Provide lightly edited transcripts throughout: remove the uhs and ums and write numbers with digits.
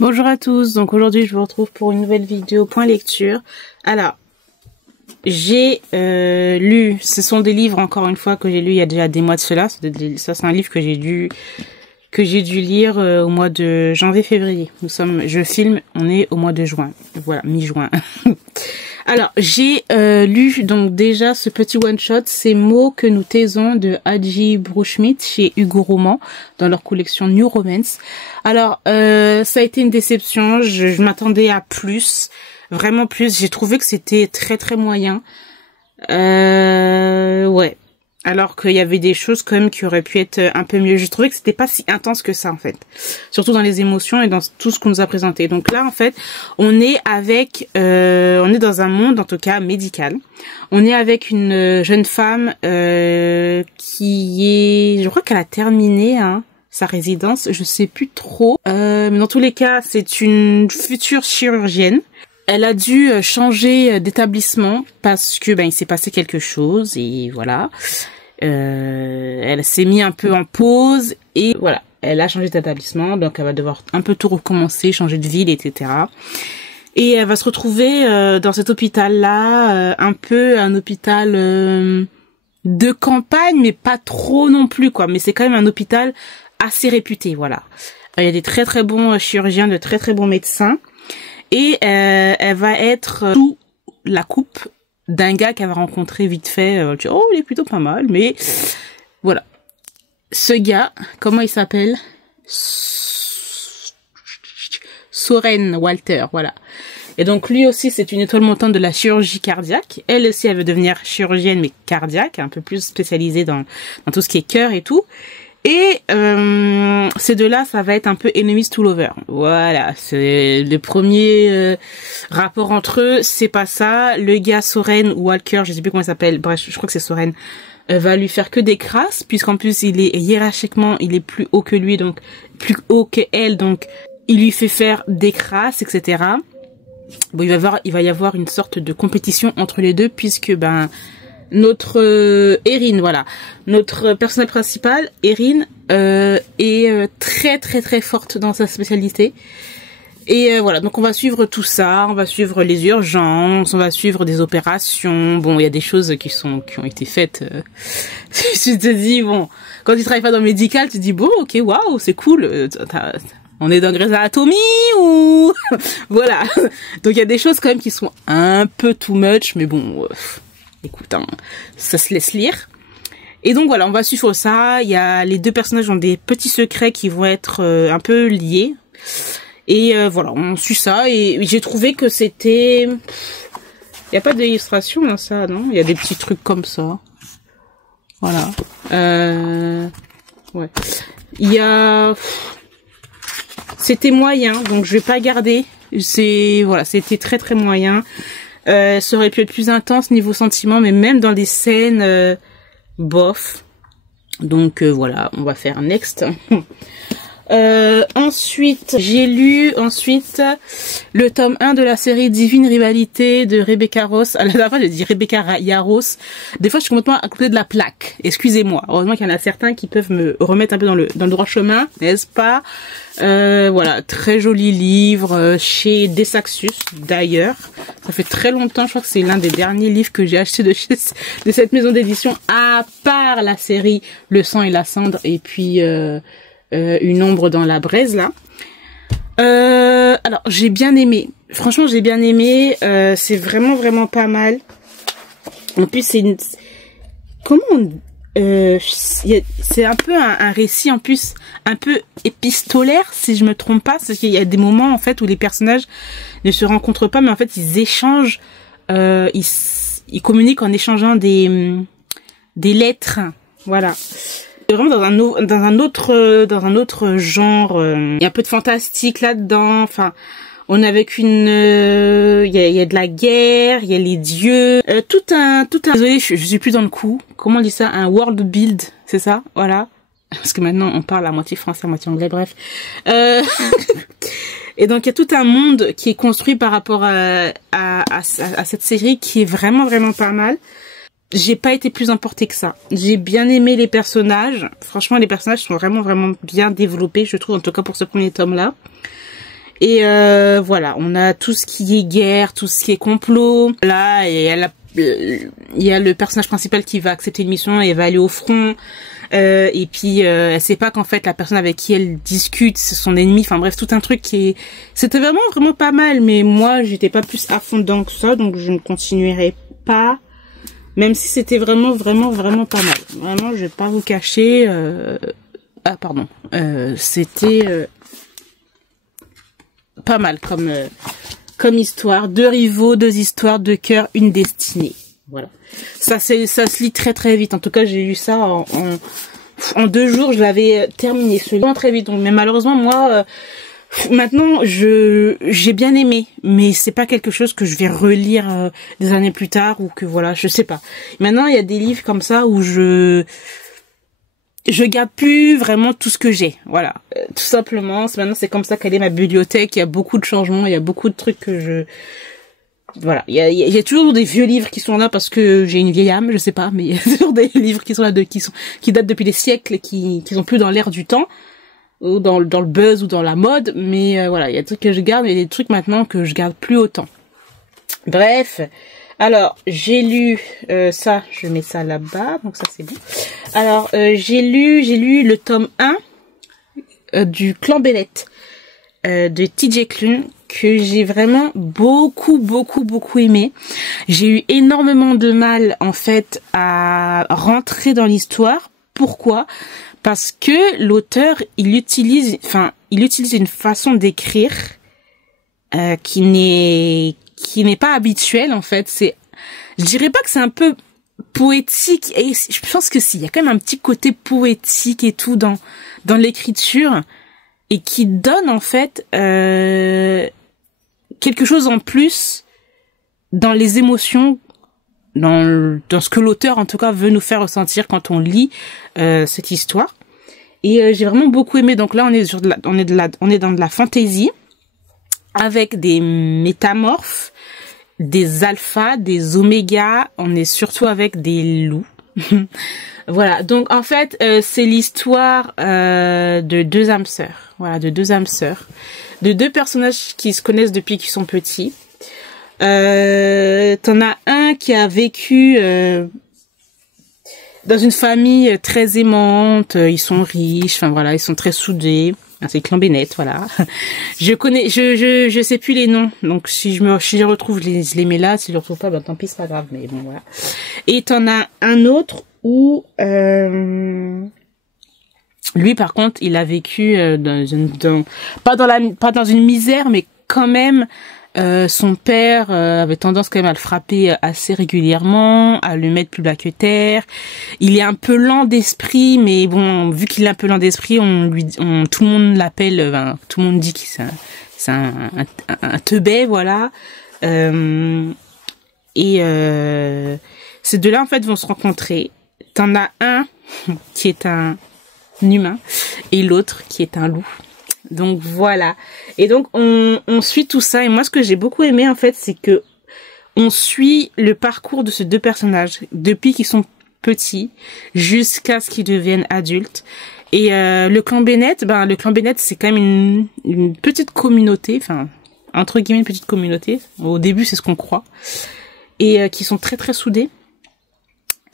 Bonjour à tous, donc aujourd'hui je vous retrouve pour une nouvelle vidéo point lecture. Alors, j'ai lu, ce sont des livres encore une fois que j'ai lu il y a déjà des mois de cela. Ça c'est un livre que j'ai dû lire au mois de janvier-février. Je filme, on est au mois de juin, voilà, mi-juin. Alors, j'ai lu donc déjà ce petit one-shot, Ces mots que nous taisons de Hadji Brouchmit chez Hugo Roman dans leur collection New Romance. Alors, ça a été une déception, je m'attendais à plus, vraiment plus. J'ai trouvé que c'était très très moyen. Ouais. Alors qu'il y avait des choses quand même qui auraient pu être un peu mieux. J'ai trouvé que c'était pas si intense que ça en fait. Surtout dans les émotions et dans tout ce qu'on nous a présenté. Donc là en fait, on est dans un monde en tout cas médical. On est avec une jeune femme je crois qu'elle a terminé sa résidence, je sais plus trop. Mais dans tous les cas, c'est une future chirurgienne. Elle a dû changer d'établissement parce que il s'est passé quelque chose et voilà. Elle s'est mis un peu en pause et voilà. Elle a changé d'établissement, donc elle va devoir un peu tout recommencer, changer de ville, etc. Et elle va se retrouver dans cet hôpital-là, un peu un hôpital de campagne, mais pas trop non plus, quoi. Mais c'est quand même un hôpital assez réputé, voilà. Il y a des très très bons chirurgiens, de très très bons médecins. Et elle va être sous la coupe d'un gars qu'elle va rencontrer vite fait. Oh, il est plutôt pas mal, mais voilà. Ce gars, comment il s'appelle? Soren Walter, voilà. Et donc lui aussi, c'est une étoile montante de la chirurgie cardiaque. Elle aussi, elle veut devenir chirurgienne, mais cardiaque, un peu plus spécialisée dans tout ce qui est cœur et tout. Et ces deux-là, ça va être un peu enemies to lovers. Voilà, c'est le premier rapport entre eux, c'est pas ça. Le gars Soren ou Walker, je sais plus comment il s'appelle, bref, je crois que c'est Soren, va lui faire que des crasses, puisqu'en plus il est hiérarchiquement, il est plus haut que lui, donc plus haut que elle, donc il lui fait faire des crasses, etc. Bon, il va y avoir une sorte de compétition entre les deux, puisque notre Erin, voilà, notre personnage principal, Erin, est très très très forte dans sa spécialité. Et voilà, donc on va suivre tout ça, on va suivre les urgences, on va suivre des opérations. Bon, il y a des choses qui ont été faites. Tu te dis bon, quand tu travailles pas dans le médical, tu te dis bon, ok, waouh, c'est cool. On est dans Grey's Anatomy ou voilà. Donc il y a des choses quand même qui sont un peu too much, mais bon. Écoute, ça se laisse lire. Et donc voilà, on va suivre ça. Il y a les deux personnages ont des petits secrets qui vont être un peu liés. Et voilà, on suit ça. Et j'ai trouvé que c'était... Il n'y a pas d'illustration dans ça, non? Il y a des petits trucs comme ça. Voilà. Ouais. Il y a... C'était moyen, donc je vais pas garder. Voilà, c'était très très moyen. Ça aurait pu être plus intense niveau sentiment, mais même dans des scènes bof. Donc voilà, on va faire next. Ensuite, j'ai lu le tome 1 de la série Divine Rivalité de Rebecca Ross. À la fois, je dis Rebecca Yarros. Des fois, je suis complètement à côté de la plaque. Excusez-moi. Heureusement qu'il y en a certains qui peuvent me remettre un peu dans le droit chemin, n'est-ce pas? Voilà, très joli livre chez Desaxus d'ailleurs. Ça fait très longtemps, je crois que c'est l'un des derniers livres que j'ai acheté de cette maison d'édition, à part la série Le sang et la cendre et puis Une ombre dans la braise là. Alors j'ai bien aimé. Franchement j'ai bien aimé. C'est vraiment vraiment pas mal. En plus c'est une... c'est un peu un récit en plus un peu épistolaire si je me trompe pas, parce qu'il y a des moments en fait où les personnages ne se rencontrent pas, mais en fait ils échangent, ils communiquent en échangeant des lettres, voilà. Vraiment dans un autre genre, il y a un peu de fantastique là-dedans, enfin on est avec il y a de la guerre, il y a les dieux, tout un désolé, je suis plus dans le coup. Comment on dit ça? Un world build, c'est ça? Voilà. Parce que maintenant on parle à moitié français, à moitié anglais, bref. Et donc il y a tout un monde qui est construit par rapport à cette série qui est vraiment vraiment pas mal. J'ai pas été plus emportée que ça. J'ai bien aimé les personnages. Franchement, les personnages sont vraiment vraiment bien développés, je trouve, en tout cas pour ce premier tome-là. Et voilà, on a tout ce qui est guerre, tout ce qui est complot. Là, et il y a le personnage principal qui va accepter une mission et va aller au front. Et puis elle sait pas qu'en fait la personne avec qui elle discute c'est son ennemi. Enfin bref, tout un truc c'était vraiment pas mal, mais moi j'étais pas plus à fond dedans que ça, donc je ne continuerai pas, même si c'était vraiment pas mal. Vraiment, je vais pas vous cacher. Ah pardon, c'était pas mal comme histoire. Deux rivaux, deux histoires, deux cœurs, une destinée. Voilà. Ça se lit très vite. En tout cas, j'ai lu ça en 2 jours, je l'avais terminé. Ça se lit très vite. Donc, mais malheureusement, moi, maintenant, j'ai bien aimé, mais c'est pas quelque chose que je vais relire des années plus tard ou que voilà, je sais pas. Maintenant, il y a des livres comme ça où je garde plus vraiment tout ce que j'ai. Voilà, tout simplement. Maintenant, c'est comme ça qu'elle est ma bibliothèque. Il y a beaucoup de changements, il y a beaucoup de trucs que voilà, il y a toujours des vieux livres qui sont là parce que j'ai une vieille âme, je sais pas, mais il y a toujours des livres qui sont là qui datent depuis des siècles et qui sont plus dans l'air du temps ou dans le buzz ou dans la mode, mais voilà, il y a des trucs que je garde et des trucs maintenant que je garde plus autant. Bref, alors j'ai lu ça, je mets ça là-bas, donc ça c'est bon. Alors j'ai lu le tome 1 du Clan Bennett de TJ Klune, que j'ai vraiment beaucoup aimé. J'ai eu énormément de mal en fait à rentrer dans l'histoire. Pourquoi? Parce que l'auteur, il utilise une façon d'écrire qui n'est pas habituelle en fait. Je dirais pas que c'est un peu poétique, et je pense que si, il y a quand même un petit côté poétique et tout dans l'écriture, et qui donne en fait quelque chose en plus dans les émotions, dans ce que l'auteur en tout cas veut nous faire ressentir quand on lit cette histoire. Et j'ai vraiment beaucoup aimé. Donc là on est dans de la fantasy avec des métamorphes, des alphas, des omégas. On est surtout avec des loups. Voilà, donc en fait c'est l'histoire de deux âmes sœurs. Voilà, de deux âmes sœurs, de deux personnages qui se connaissent depuis qu'ils sont petits. T'en as un qui a vécu dans une famille très aimante, ils sont riches, enfin voilà, ils sont très soudés. C'est le Clan Bennett, voilà. Je sais plus les noms, donc si je les retrouve, je les mets là. Si je les retrouve pas, ben tant pis, c'est pas grave, mais bon voilà. Et t'en as un autre où lui par contre, il a vécu pas dans une misère, mais quand même. Son père avait tendance quand même à le frapper assez régulièrement, à le mettre plus bas que terre. Il est un peu lent d'esprit, mais bon, vu qu'il est un peu lent d'esprit, tout le monde l'appelle, tout le monde dit que c'est un teubé, voilà. Ces deux-là en fait vont se rencontrer. T'en as un qui est un humain et l'autre qui est un loup. Donc voilà. Et donc on suit tout ça, et moi ce que j'ai beaucoup aimé en fait, c'est que on suit le parcours de ces deux personnages depuis qu'ils sont petits jusqu'à ce qu'ils deviennent adultes. Et le Clan Bennett, c'est quand même une petite communauté, enfin entre guillemets une petite communauté. Au début c'est ce qu'on croit, et qui sont très soudés.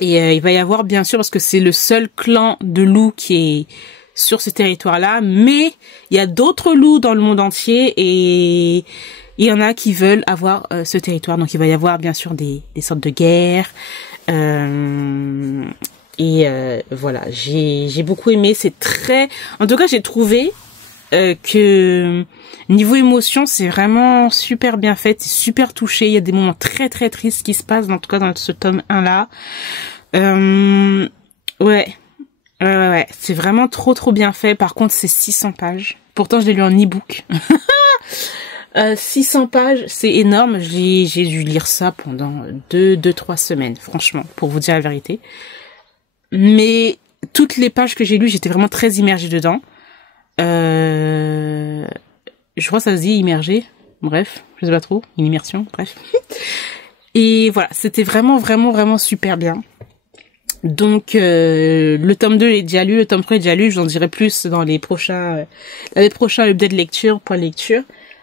Et il va y avoir bien sûr, parce que c'est le seul clan de loups qui est sur ce territoire-là, mais il y a d'autres loups dans le monde entier, et il y en a qui veulent avoir ce territoire. Donc il va y avoir bien sûr des sortes de guerres, voilà, j'ai beaucoup aimé. En tout cas j'ai trouvé que niveau émotion c'est vraiment super bien fait, c'est super touché. Il y a des moments très tristes qui se passent, en tout cas dans ce tome 1 là. Ouais, c'est vraiment trop bien fait. Par contre, c'est 600 pages. Pourtant, je l'ai lu en e-book. 600 pages, c'est énorme. J'ai dû lire ça pendant 2-3 semaines, franchement, pour vous dire la vérité. Mais toutes les pages que j'ai lues, j'étais vraiment très immergée dedans. Je crois que ça se dit immergée. Bref, je sais pas trop. Une immersion, bref. Et voilà, c'était vraiment super bien. Donc le tome 2 est déjà lu, le tome 3 est déjà lu, j'en dirai plus dans les prochains updates lecture, point lecture.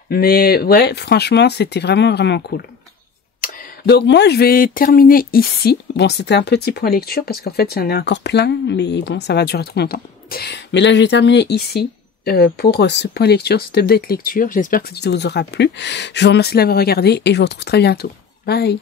Mais ouais, franchement, c'était vraiment cool. Donc moi, je vais terminer ici. Bon, c'était un petit point lecture parce qu'en fait, il y en a encore plein, mais bon, ça va durer trop longtemps. Mais là, je vais terminer ici pour ce point lecture, cette update lecture. J'espère que cette vidéo vous aura plu. Je vous remercie de l'avoir regardé et je vous retrouve très bientôt. Bye!